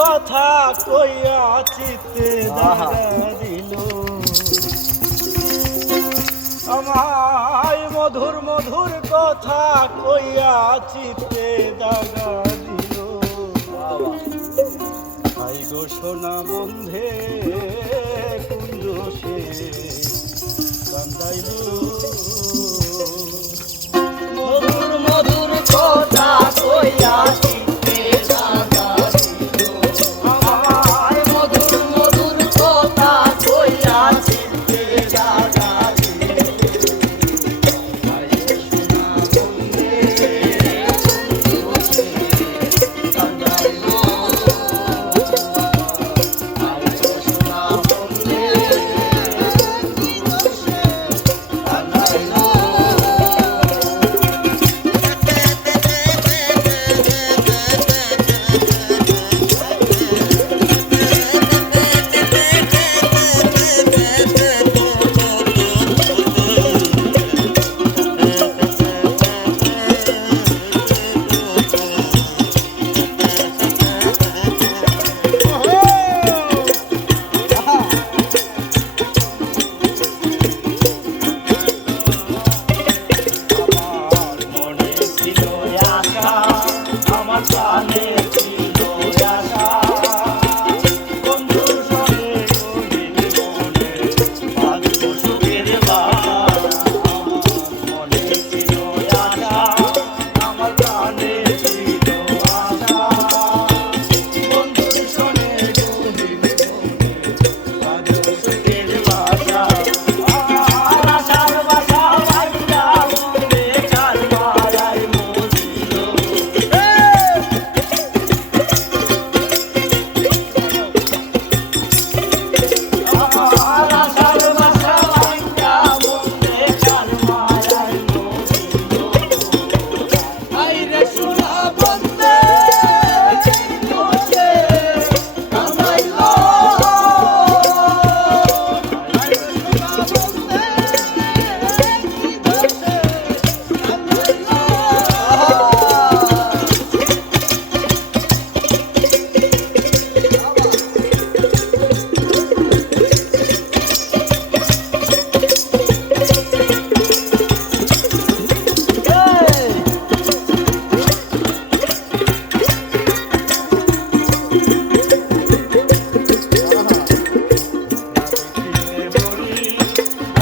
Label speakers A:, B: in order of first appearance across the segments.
A: কথা কইয়া চিতে দিল। আমায় মধুর মধুর কথা কইয়া চিতে দাগা দিল। আই গো সোনা বন্ধে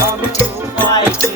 B: I'm too high to